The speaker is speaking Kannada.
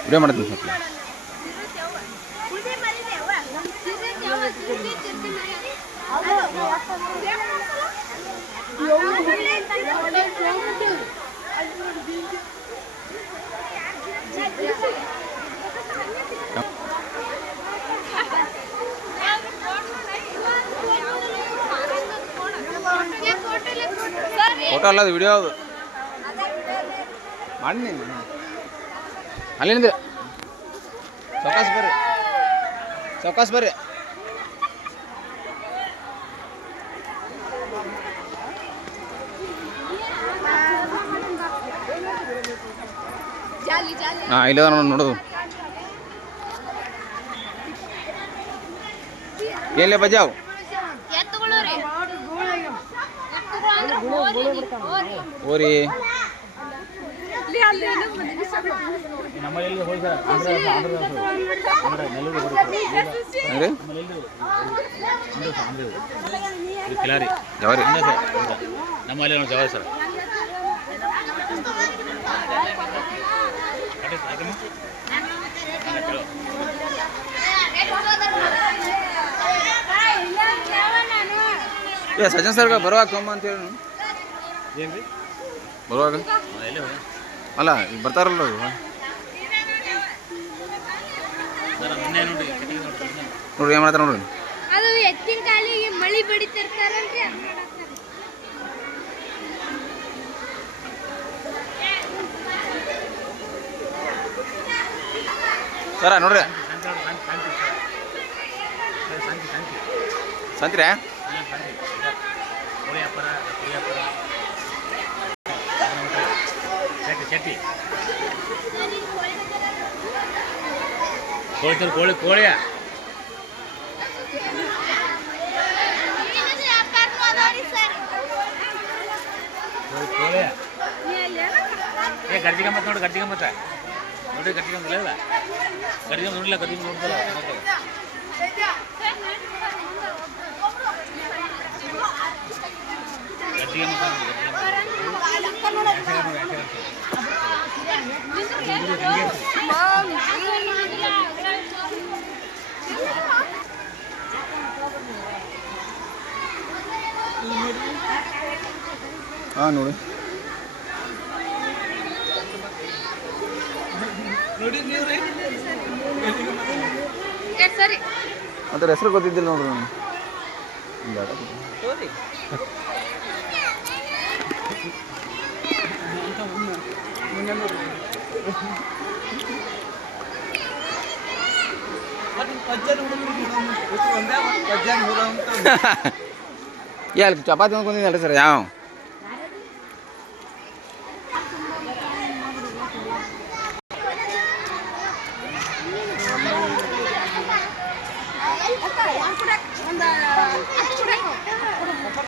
ವಿಡಿಯೋ ಮಾಡ್ತೀನಿ ಸ್ವಲ್ಪ. ಫೋಟೋ ಅಲ್ಲ ಅದು ವಿಡಿಯೋ ಅದು ಮಾಡಿ ಅಲ್ಲಿಂದ ಸಾವಕಾಶ ಬರ್ರಿ ಹಾಂ ಇಲ್ಲದ ನೋಡೋದು ಎಲ್ಲಿ ಬಜಾವ್ ಓರಿ ಜವಾರಿ ನಮ್ಮಲ್ಲಿ ಜವಾರಿ ಸರ್ ಸಜ್ಜನ್ ಸರ್ ಬರುವಾಗ ತೊಂಬ ಅಂತೇಳಿ ಏನು ಬರುವಾಗ ಅಲ್ಲ ಈಗ ಬರ್ತಾರಲ್ಲ ನೋಡ್ರಿ ಏನು ಮಾಡ್ತಾರೆ ನೋಡ್ರಿ ಅದು ಎತ್ತಿನ ಕಾಲಿಗೆ ಮಳಿ ಬಡಿತಿರ್ತಾರಲ್ರಿ ಸರ ನೋಡ್ರಿ ಸಂತ್ರಿ ಕೋಳಿ ಕೋಳಿಯ ಗರ್ಜಿಗಂಬತ್ ನೋಡಿ ಗರ್ಜಿಗಂಬತ್ತ ನೋಡ್ರಿ ಗರ್ಜಿಗಂಬಲ್ಲ ಇಲ್ಲ ಗರ್ಜಿಗಂಬ ನೋಡಿಲ್ಲ ಗರ್ಜಿಗಂಬ ನೋಡ್ತಲ್ಲ ಹಾಂ ನೋಡಿ ಅದ್ರ ಹೆಸರು ಗೊತ್ತಿದ್ದಿಲ್ಲ ನೋಡ್ರಿ ನಾನು ಅಲ್ಲಿ ಚಪಾತಿ ಅಂದ್ಕೊಂಡಿದ್ದಲ್ರಿ ಸರ್ ಯಾವ